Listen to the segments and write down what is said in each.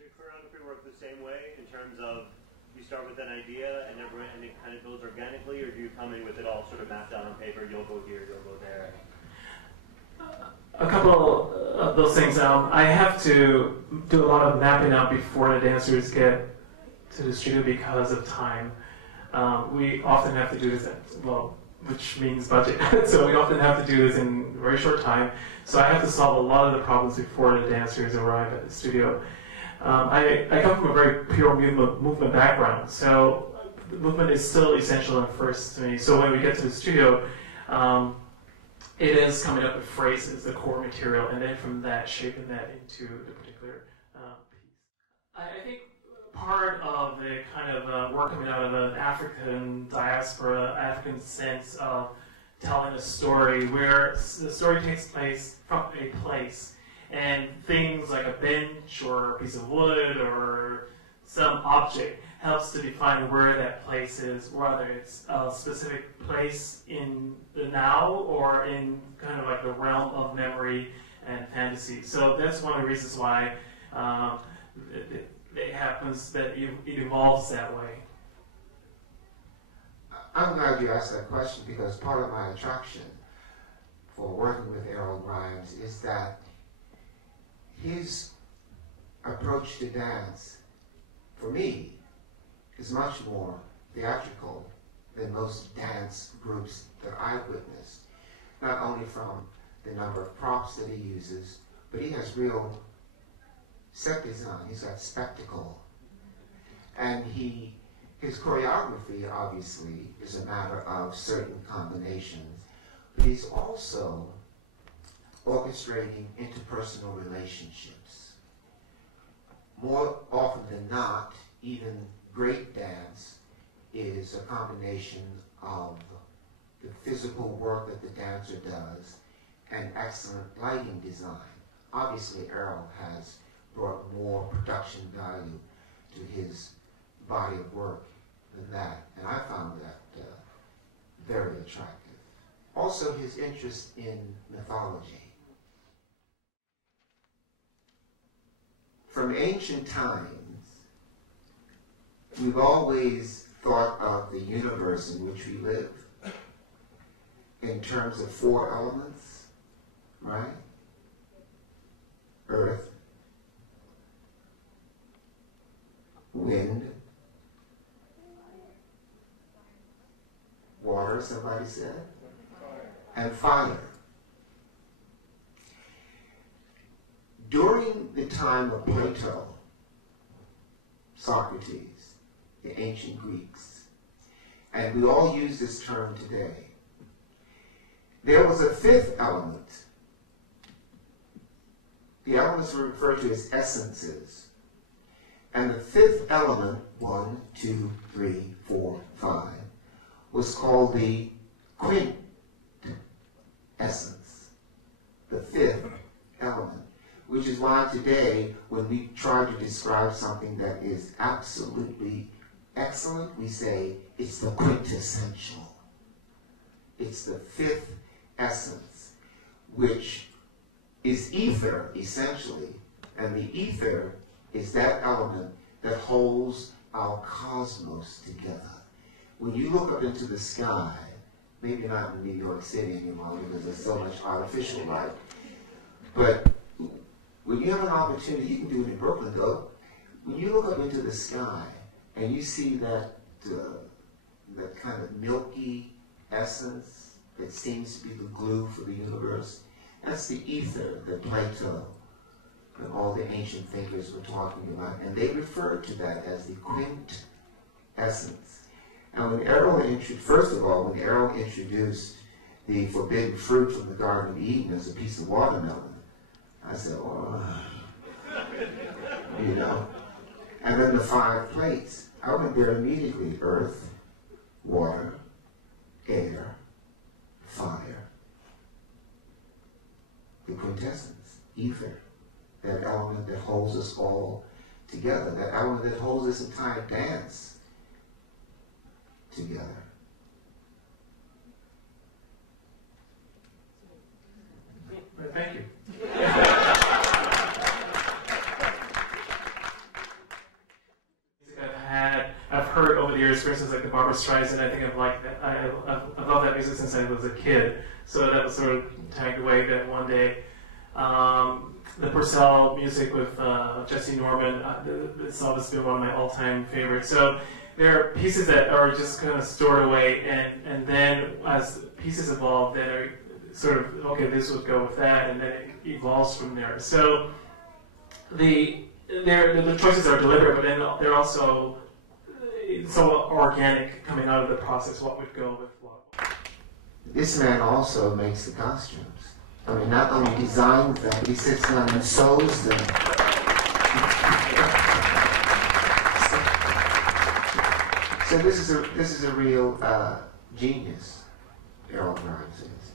your choreography work the same way in terms of you start with an idea and it kind of builds organically, or do you come in with it all sort of mapped out on paper? You'll go here, you'll go there. A couple of those things. I have to do a lot of mapping out before the dancers get to the studio because of time. We often have to do this which means budget. So we often have to do this in a very short time. So I have to solve a lot of the problems before the dancers arrive at the studio. I come from a very pure movement background, so the movement is still essential and first to me. So when we get to the studio, it is coming up with phrases, the core material, and then from that, shaping that into the particular piece. I think part of the kind of work coming out of an African diaspora, African sense of telling a story, where the story takes place from a place, and things like a bench or a piece of wood or some object helps to define where that place is, whether it's a specific place in the now or in kind of like the realm of memory and fantasy. So that's one of the reasons why it happens, that it evolves that way. I'm glad you asked that question, because part of my attraction for working with Errol Grlmes is that his approach to dance, for me, is much more theatrical than most dance groups that I've witnessed. Not only from the number of props that he uses, but he has real set design. He's got spectacle. And his choreography, obviously, is a matter of certain combinations, but he's also orchestrating interpersonal relationships. More often than not, even great dance is a combination of the physical work that the dancer does and excellent lighting design. Obviously, Errol has brought more production value to his body of work than that, and I found that very attractive. Also, his interest in mythology. From ancient times, we've always thought of the universe in which we live in terms of 4 elements, right? Earth, wind, water, somebody said, and fire. During the time of Plato, Socrates, the ancient Greeks, and we all use this term today, there was a 5th element. The elements were referred to as essences. And the 5th element, 1, 2, 3, 4, 5, was called the quintessence, the 5th element, which is why today, when we try to describe something that is absolutely excellent, we say it's the quintessential. It's the 5th essence, which is ether, essentially, and the ether is that element that holds our cosmos together. When you look up into the sky, maybe not in New York City anymore because there's so much artificial light, but when you have an opportunity, you can do it in Brooklyn though, when you look up into the sky and you see that kind of milky essence that seems to be the glue for the universe, that's the ether that Plato and all the ancient thinkers were talking about, and they referred to that as the quintessence. And when Errol introduced the forbidden fruit from the Garden of Eden as a piece of watermelon, I said, oh, you know. And then the 5 plates, I went there immediately: earth, water, air, fire. The quintessence, ether, that element that holds us all together, that element that holds this entire dance together. Thank you. heard over the years, for instance, like the Barbra Streisand, I think I've liked that. I've loved that music since I was a kid. So that was sort of tagged away that one day. The Purcell music with Jesse Norman, it's always been one of my all-time favorites. So there are pieces that are just kind of stored away, and then as pieces evolve, then are sort of, okay, this would go with that, and then it evolves from there. So the choices are deliberate, but then they're also so organic coming out of the process, what would go with what. This man also makes the costumes. I mean, not only designs them, he sits down and sews them. So this is a real genius, Errol Grlmes is.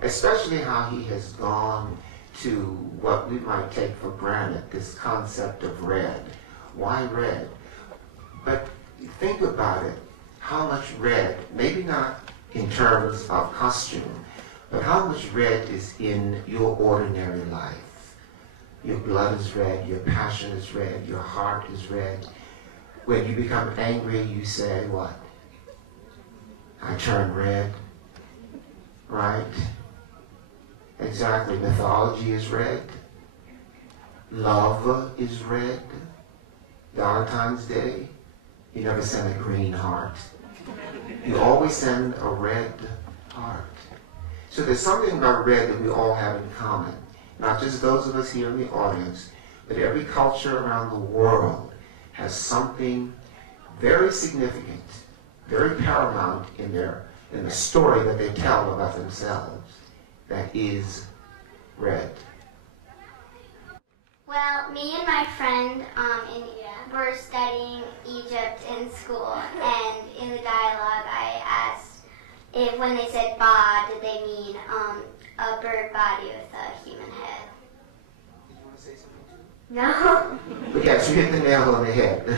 Especially how he has gone to what we might take for granted, this concept of red. Why red? But think about it, how much red, maybe not in terms of costume, but how much red is in your ordinary life. Your blood is red, your passion is red, your heart is red. When you become angry, you say, what? I turn red, right? Exactly, mythology is red. Love is red. Valentine's Day, you never send a green heart. You always send a red heart. So there's something about red that we all have in common. Not just those of us here in the audience, but every culture around the world has something very significant, very paramount in the story that they tell about themselves that is red. Well, me and my friend were studying Egypt in school, and in the dialogue I asked if when they said ba, did they mean a bird body with a human head? Did you want to say something too? No. But yes, you hit the nail on the head.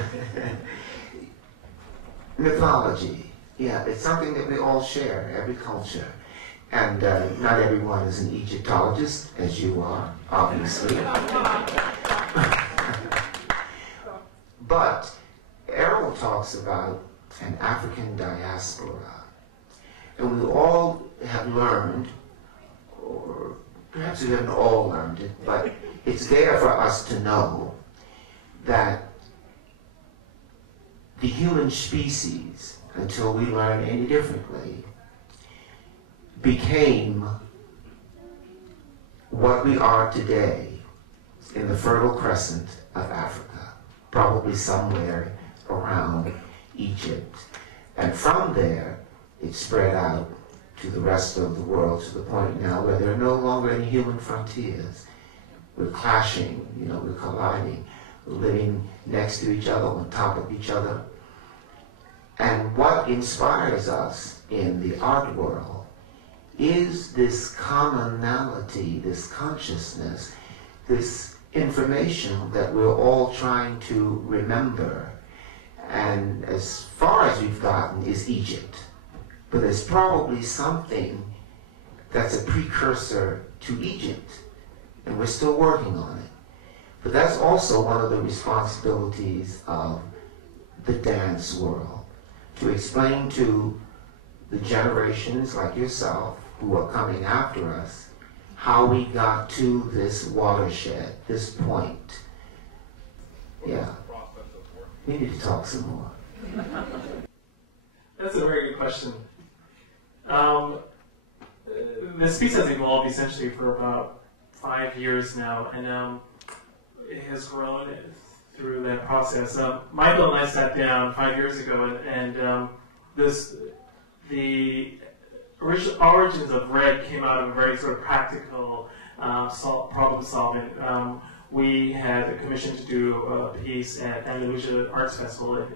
Mythology, yeah, it's something that we all share, every culture. And not everyone is an Egyptologist, as you are, obviously. But Errol talks about an African diaspora. And we all have learned, or perhaps we haven't all learned it, but it's there for us to know that the human species, until we learn any differently, became what we are today in the Fertile Crescent of Africa, probably somewhere around Egypt. And from there, it spread out to the rest of the world, to the point now where there are no longer any human frontiers. We're clashing, we're colliding, we're living next to each other, on top of each other. And what inspires us in the art world is this commonality, this consciousness, this information that we're all trying to remember. And as far as we've gotten is Egypt. But there's probably something that's a precursor to Egypt, and we're still working on it. But that's also one of the responsibilities of the dance world, to explain to the generations like yourself who are coming after us how we got to this watershed, this point. Yeah. We need to talk some more. That's a very good question. This piece has evolved essentially for about 5 years now, and it has grown through that process. Michael and I sat down 5 years ago, and the origins of Red came out of a very sort of practical problem solving. We had a commission to do a piece at Andalusia Arts Festival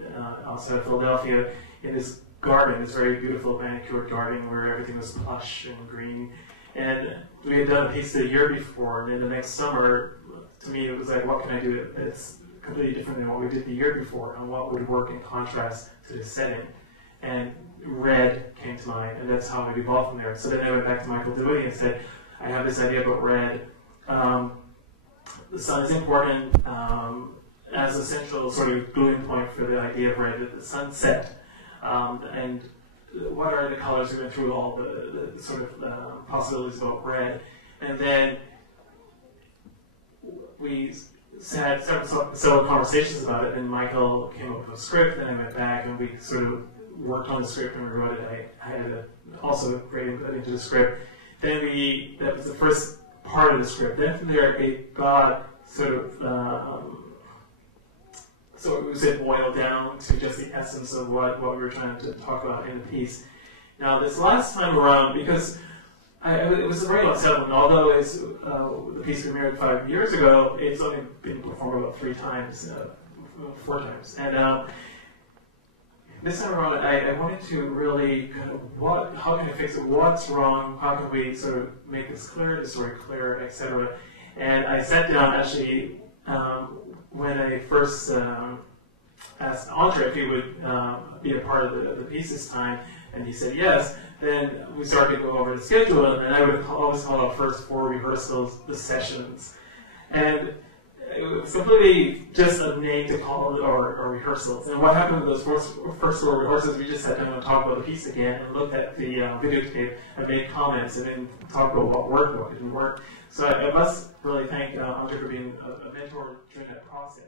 outside of Philadelphia in this garden, this very beautiful manicured garden where everything was plush and green. And we had done a piece the year before, and then the next summer, to me, it was like, what can I do that's completely different than what we did the year before, and what would work in contrast to the setting? And red came to mind, and that's how it evolved from there. So then I went back to Michael Dewey and said, I have this idea about red. The sun is important, as a central sort of gluing point for the idea of red, the sunset, and what are the colors. We went through all the sort of possibilities about red, and then we had several conversations about it, and Michael came up with a script, and I went back, and we sort of worked on the script, and we wrote it. I had also a great input into the script. Then that was the first part of the script. Then from there, it got sort of, so it was boiled down to just the essence of what we were trying to talk about in the piece. Now, this last time around, because it was a very long settlement, although the piece premiered 5 years ago, it's only been performed about 4 times. And this time around, I wanted to really kind of how can I fix it? What's wrong? How can we sort of make this clear, the story clear, etc. And I sat down actually when I first asked André if he would be a part of the piece this time, and he said yes. Then we started to go over the schedule, and then I would always call out first 4 rehearsals, the sessions. And it was completely just a name to call it, or rehearsals. And what happened with those first 4 rehearsals, we just sat down and talked about the piece again, and looked at the videotape, and made comments, and then talked about what worked, what didn't work. So I must really thank André for being a mentor during that process.